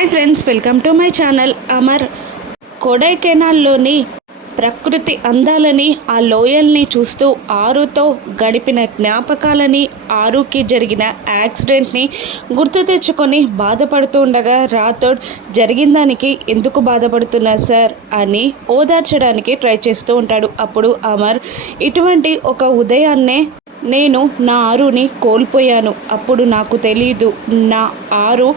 Hi friends welcome to my channel. Amar కొడైకెనాల్లోని ప్రకృతి అందాలని ఆ లోయల్ని చూస్తూ ఆరుతో గడిపిన జ్ఞాపకాలని ఆరుకి జరిగిన యాక్సిడెంట్ని గుర్తు తెచ్చుకొని బాధపడుతూ ఉండగా రాథోడ్ జరిగిన దానికి ఎందుకు బాధపడుతున్నా సార్ అని ఓదార్చడానికి ట్రై చేస్తూ ఉంటాడు. అప్పుడు అమర్ ఇటువంటి ఒక ఉదయాన్నే నేను నా ఆరుని కోల్పోయాను. అప్పుడు నాకు తెలియదు నా ఆరు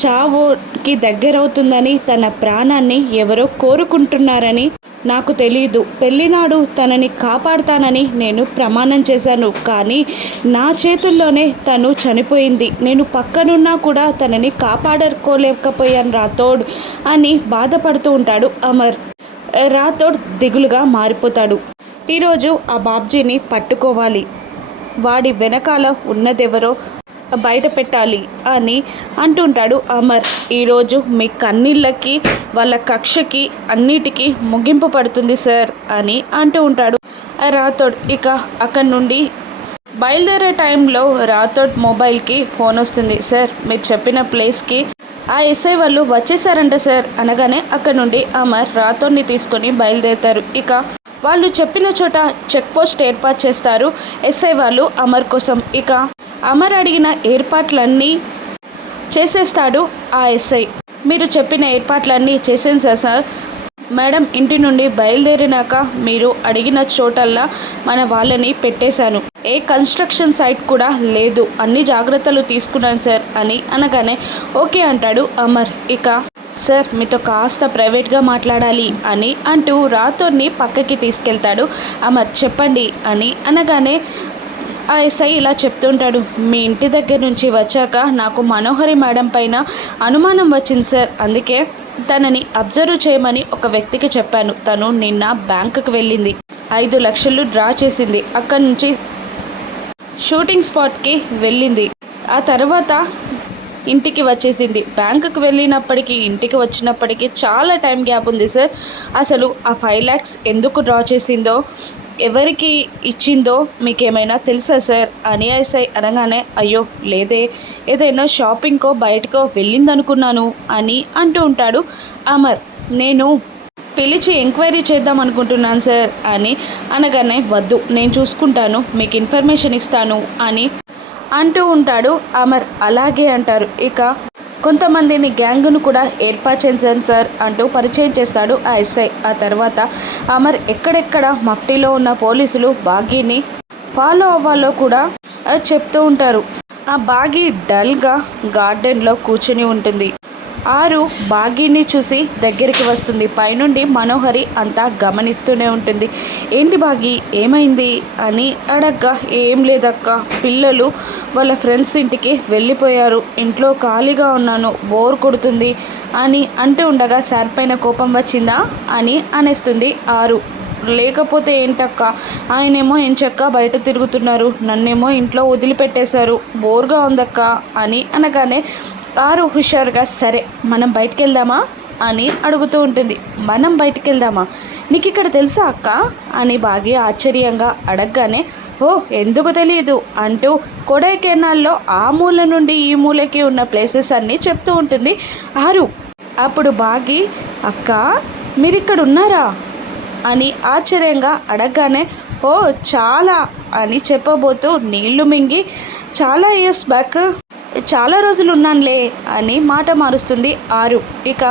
చావో మరణానికి దగ్గరవుతుందని తన ప్రాణాన్ని ఎవరో కోరుకుంటున్నారని నాకు తెలియదు పెళ్ళినాడు తనని కాపాడతానని నేను ప్రమాణం చేశాను. కానీ నా చేతుల్లోనే తను చనిపోయింది. నేను పక్కనున్నా కూడా తనని కాపాడుకోలేకపోయాను. రాథోడ్ అని బాధపడుతూ ఉంటాడు అమర్. రాథోడ్ దిగులుగా మారిపోతాడు. ఈరోజు ఆ బాబ్జీని పట్టుకోవాలి. వాడి వెనకాల ఉన్నదెవరో బయట పెట్టాలి అని అంటుంటాడు అమర్. ఈరోజు మీ కన్నీళ్ళకి వాళ్ళ కక్షకి అన్నిటికీ ముగింపు పడుతుంది సార్ అని అంటూ ఉంటాడు రాథోడ్. ఇక అక్కడి నుండి బయలుదేరే టైంలో రాథోడ్ మొబైల్కి ఫోన్ వస్తుంది సార్. మీరు చెప్పిన ప్లేస్కి ఆ ఎస్ఐ వాళ్ళు వచ్చేసారంట సార్ అనగానే అక్కడ నుండి అమర్ రాథోడ్ని తీసుకొని బయలుదేరుతారు. ఇక వాళ్ళు చెప్పిన చోట చెక్ పోస్ట్ ఏర్పాటు చేస్తారు ఎస్ఐ వాళ్ళు అమర్ కోసం. ఇక అమర్ అడిగిన ఏర్పాట్లన్నీ చేసేస్తాడు ఆ ఎస్ఐ. మీరు చెప్పిన ఏర్పాట్లన్నీ చేసేసా సార్ మేడం ఇంటి నుండి బయలుదేరినాక మీరు అడిగిన చోటల్లా మన వాళ్ళని పెట్టేశాను. ఏ కన్స్ట్రక్షన్ సైట్ కూడా లేదు. అన్ని జాగ్రత్తలు తీసుకున్నాను సార్ అని అనగానే ఓకే అంటాడు అమర్. ఇక సార్ మీతో కాస్త ప్రైవేట్గా మాట్లాడాలి అని అంటూ రాతోర్ని పక్కకి తీసుకెళ్తాడు అమర్. చెప్పండి అని అనగానే ఆ ఎస్ఐ ఇలా చెప్తుంటాడు మీ ఇంటి దగ్గర నుంచి వచ్చాక నాకు మనోహరి మేడం పైన అనుమానం వచ్చింది సార్. అందుకే తనని అబ్జర్వ్ చేయమని ఒక వ్యక్తికి చెప్పాను. తను నిన్న బ్యాంకుకు వెళ్ళింది. ఐదు లక్షలు డ్రా చేసింది. అక్కడి నుంచి షూటింగ్ స్పాట్కి వెళ్ళింది. ఆ తర్వాత ఇంటికి వచ్చేసింది. బ్యాంకుకు వెళ్ళినప్పటికీ ఇంటికి వచ్చినప్పటికీ చాలా టైం గ్యాప్ ఉంది సార్. అసలు ఆ ఫైవ్ ల్యాక్స్ ఎందుకు డ్రా చేసిందో ఎవరికి ఇచ్చిందో మీకేమైనా తెలుసా సార్? అని ఎస్ఐ అనగానే అయ్యో లేదే. ఏదైనా షాపింగ్కో బయటకో వెళ్ళిందనుకున్నాను అని అంటూ ఉంటాడు అమర్. నేను పిలిచి ఎంక్వైరీ చేద్దాం అనుకుంటున్నాను సార్ అని అనగానే వద్దు నేను చూసుకుంటాను మీకు ఇన్ఫర్మేషన్ ఇస్తాను అని అంటూ ఉంటాడు అమర్. అలాగే అంటారు. ఇక కొంతమందిని గ్యాంగ్ను కూడా ఏర్పాటు చేశాను సార్ అంటూ పరిచయం చేస్తాడు ఆ ఎస్ఐ. ఆ తర్వాత అమర్ ఎక్కడెక్కడ మఫ్టీలో ఉన్న పోలీసులు బాగీని ఫాలో అవ్వాలో కూడా చెప్తూ ఉంటారు. ఆ బాగీ డల్గా గార్డెన్లో కూర్చుని ఉంటుంది. ఆరు బాగీని చూసి దగ్గరికి వస్తుంది. పైనుండి మనోహరి అంతా గమనిస్తూనే ఉంటుంది. ఏంటి బాగి? ఏమైంది? అని అడగ్గా. ఏం లేదక్క. పిల్లలు వాళ్ళ ఫ్రెండ్స్ ఇంటికి వెళ్ళిపోయారు. ఇంట్లో ఖాళీగా ఉన్నాను. బోర్ కొడుతుంది అని అంటూ ఉండగా సార్ పైన కోపం వచ్చిందా? అని అనేస్తుంది ఆరు. లేకపోతే ఏంటక్క? ఆయనేమో ఎంచక్క బయట తిరుగుతున్నారు. నన్నేమో ఇంట్లో వదిలిపెట్టేశారు. బోర్గా ఉందక్క అని అనగానే ఆరు హుషారుగా సరే మనం బయటికి వెళ్దామా అని అడుగుతూ ఉంటుంది. మనం బయటికి వెళ్దామా నీకు ఇక్కడ తెలుసా అక్క? అని బాగి ఆశ్చర్యంగా అడగగానే ఓ ఎందుకు తెలియదు అంటూ కొడైకెనాల్లో ఆ మూల నుండి ఈ మూలకి ఉన్న ప్లేసెస్ అన్నీ చెప్తూ ఉంటుంది. ఆరు అప్పుడు బాగి అక్క మీరు ఇక్కడ ఉన్నారా అని ఆశ్చర్యంగా అడగగానే ఓ చాలా అని చెప్పబోతూ నీళ్ళు మింగి చాలా ఇయర్స్ బ్యాక్ చాలా రోజులు ఉన్నానులే అని మాట మారుస్తుంది ఆరు. ఇక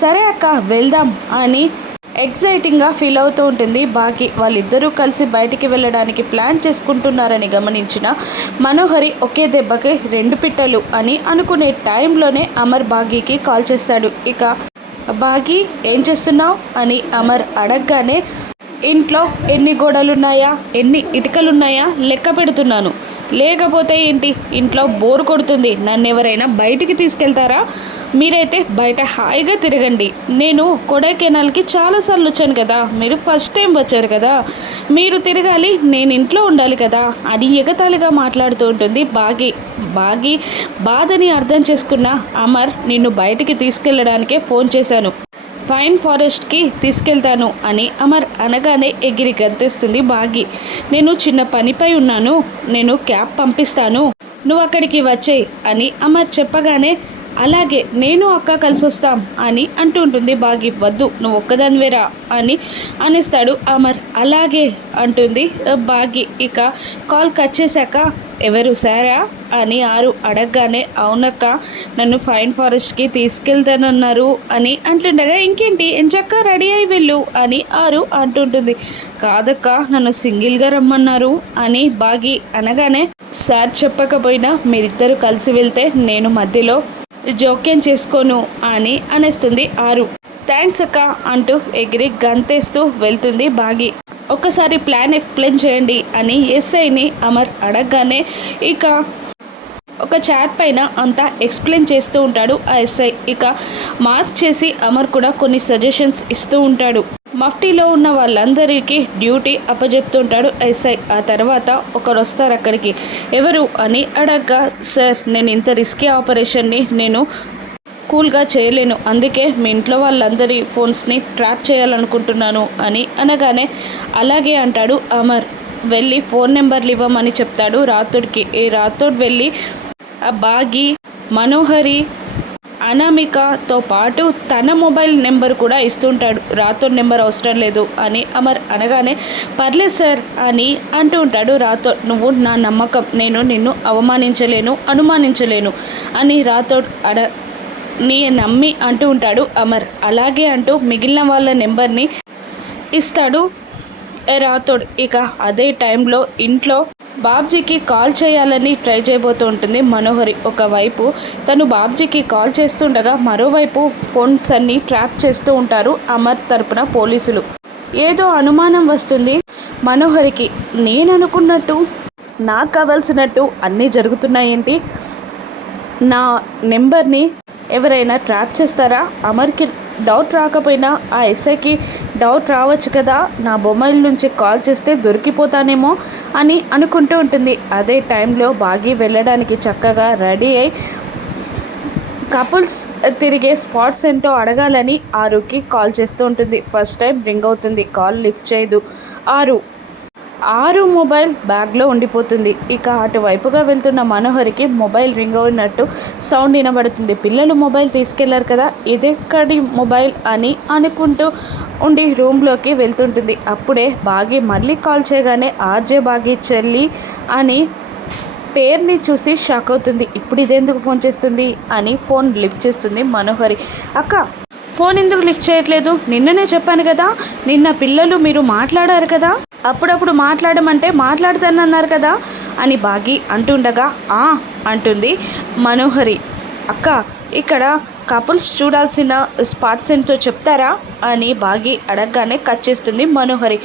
సరే అక్క వెళ్దాం అని ఎగ్జైటింగ్గా ఫీల్ అవుతూ ఉంటుంది బాకి. వాళ్ళిద్దరూ కలిసి బయటికి వెళ్ళడానికి ప్లాన్ చేసుకుంటున్నారని గమనించిన మనోహరి ఒకే దెబ్బకి రెండు పిట్టలు అని అనుకునే టైంలోనే అమర్ బాగీకి కాల్ చేస్తాడు. ఇక బాగి ఏం చేస్తున్నావు? అని అమర్ అడగగానే ఇంట్లో ఎన్ని గోడలున్నాయా? ఎన్ని ఇటుకలున్నాయా? లెక్క పెడుతున్నాను. లేకపోతే ఏంటి? ఇంట్లో బోర్ కొడుతుంది. నన్ను ఎవరైనా బయటికి తీసుకెళ్తారా? మీరైతే బయట హాయిగా తిరగండి. నేను కొడైకెనాల్కి చాలాసార్లు వచ్చాను కదా. మీరు ఫస్ట్ టైం వచ్చారు కదా. మీరు తిరగాలి నేను ఇంట్లో ఉండాలి కదా. అని ఎగతాళిగా మాట్లాడుతూ ఉంటుంది బాగి. బాగి బాధని అర్థం చేసుకున్న అమర్ నిన్ను బయటికి తీసుకెళ్ళడానికే ఫోన్ చేశాను. ఫైన్ ఫారెస్ట్కి తీసుకెళ్తాను అని అమర్ అనగానే ఎగిరి గంతేస్తుంది బాగి. నేను చిన్న పనిపై ఉన్నాను నేను క్యాబ్ పంపిస్తాను నువ్వు అక్కడికి వచ్చేయి అని అమర్ చెప్పగానే అలాగే నేను అక్క కలిసి వస్తాం అని అంటూ ఉంటుంది బాగి వద్దు నువ్వు ఒక్కదానివేరా అని అనేస్తాడు అమర్. అలాగే అంటుంది బాగి ఇక కాల్ కట్ చేశాక ఎవరు సారా అని ఆరు అడగగానే అవునక్క నన్ను ఫైన్ ఫారెస్ట్కి తీసుకెళ్తానన్నారు అని అంటుండగా ఇంకేంటి ఎంచక్క రెడీ అయి వెళ్ళు అని ఆరు అంటుంటుంది కాదక్క నన్ను సింగిల్గా రమ్మన్నారు అని బాగి అనగానే సార్ చెప్పకపోయినా మీరిద్దరూ కలిసి వెళ్తే నేను మధ్యలో జోక్యం చేసుకోను అని అనేస్తుంది ఆరు. థ్యాంక్స్ అక్క అంటూ ఎగిరి గంతేస్తూ వెళ్తుంది బాగి. ఒకసారి ప్లాన్ ఎక్స్ప్లెయిన్ చేయండి అని ఎస్ఐని అమర్ అడగగానే ఇక ఒక చాట్ పైన అంతా ఎక్స్ప్లెయిన్ చేస్తూ ఉంటాడు ఆ ఎస్ఐ. ఇక మార్క్ చేసి అమర్ కూడా కొన్ని సజెషన్స్ ఇస్తూ ఉంటాడు. మఫ్టీలో ఉన్న వాళ్ళందరికీ డ్యూటీ అప్పజెప్తుంటాడు ఎస్ఐ. ఆ తర్వాత ఒకరు వస్తారు అక్కడికి. ఎవరు అని అడగ సార్ నేను ఇంత రిస్కీ ఆపరేషన్ని నేను కూల్గా చేయలేను. అందుకే మీ ఇంట్లో వాళ్ళందరి ఫోన్స్ని ట్రాప్ చేయాలనుకుంటున్నాను అని అనగానే అలాగే అంటాడు అమర్. వెళ్ళి ఫోన్ నెంబర్లు ఇవ్వమని చెప్తాడు రాతుడికి ఈ రాతుడు వెళ్ళి బాగి మనోహరి అనామికతో పాటు తన మొబైల్ నెంబర్ కూడా ఇస్తుంటాడు. రాథోడ్ నెంబర్ అవసరం లేదు అని అమర్ అనగానే పర్లేదు సార్ అని అంటూ ఉంటాడు రాథోడ్. నువ్వు నా నమ్మకం. నేను నిన్ను అవమానించలేను అనుమానించలేను అని రాథోడ్ అడ నీ నమ్మి అంటూ ఉంటాడు అమర్. అలాగే అంటూ మిగిలిన వాళ్ళ నెంబర్ని ఇస్తాడు రాథోడ్ ఇక అదే టైంలో ఇంట్లో బాబ్జీకి కాల్ చేయాలని ట్రై చేయబోతూ ఉంటుంది మనోహరి. ఒకవైపు తను బాబ్జీకి కాల్ చేస్తుండగా మరోవైపు ఫోన్స్ అన్ని ట్రాప్ చేస్తూ ఉంటారు అమర్ తరపున పోలీసులు. ఏదో అనుమానం వస్తుంది మనోహరికి. నేను అనుకున్నట్టు నాకు కావలసినట్టు అన్నీ జరుగుతున్నాయేంటి? నా నెంబర్ని ఎవరైనా ట్రాప్ చేస్తారా? అమర్కి డౌట్ రాకపోయినా ఆ ఎస్ఐకి డౌట్ రావచ్చు కదా నా మొబైల్ నుంచి కాల్ చేస్తే దొరికిపోతానేమో అని అనుకుంటూ ఉంటుంది. అదే టైంలో బాగి వెళ్ళడానికి చక్కగా రెడీ అయి కపుల్స్ తిరిగే స్పాట్స్ ఏంటో అడగాలని ఆరుకి కాల్ చేస్తూ ఉంటుంది. ఫస్ట్ టైం రింగ్ అవుతుంది. కాల్ లిఫ్ట్ చేయదు. ఆరు ఆరు మొబైల్ బ్యాగ్లో ఉండిపోతుంది. ఇక అటువైపుగా వెళ్తున్న మనోహరికి మొబైల్ రింగ్ అయినట్టు సౌండ్ వినబడుతుంది. పిల్లలు మొబైల్ తీసుకెళ్ళారు కదా ఇదెక్కడి మొబైల్ అని అనుకుంటూ ఉండి రూమ్లోకి వెళ్తుంటుంది. అప్పుడే బాగి మళ్ళీ కాల్ చేయగానే ఆర్జే బాగి చెల్లి అని పేరుని చూసి షాక్ అవుతుంది. ఇప్పుడు ఇదెందుకు ఫోన్ చేస్తుంది అని ఫోన్ లిఫ్ట్ చేస్తుంది మనోహరి. అక్క ఫోన్ ఎందుకు లిఫ్ట్ చేయట్లేదు? నిన్ననే చెప్పాను కదా నిన్న పిల్లలు మీరు మాట్లాడారు కదా. అప్పుడప్పుడు మాట్లాడమంటే మాట్లాడుతానన్నారు కదా అని బాగి అంటుండగా ఆ అంటుంది మనోహరి. అక్క ఇక్కడ కపుల్స్ చూడాల్సిన స్పాట్స్ ఏంటో చెప్తారా? అని బాగి అడగగానే కట్ చేస్తుంది మనోహరి.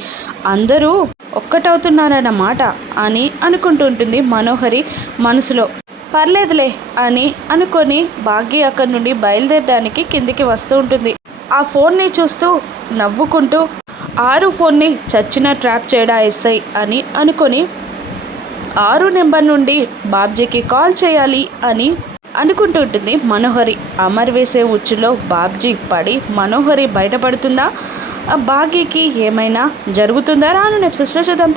అందరూ ఒక్కటవుతున్నారన్నమాట అని అనుకుంటుంటుంది మనోహరి మనసులో. పర్లేదులే అని అనుకొని బాగి అక్కడి నుండి బయలుదేరడానికి కిందికి వస్తూ ఉంటుంది. ఆ ఫోన్ని చూస్తూ నవ్వుకుంటూ ఆరు ఫోన్ని చచ్చిన ట్రాప్ చేయడా ఎస్ఐ అని అనుకొని ఆరు నెంబర్ నుండి బాబ్జీకి కాల్ చేయాలి అని అనుకుంటుంటుంది మనోహరి. అమర్ వేసే ఉచ్చులో బాబ్జీ పడి మనోహరి బయటపడుతుందా? ఆ బాగీకి ఏమైనా జరుగుతుందా? రాను నెప్సెస్లో చూద్దాం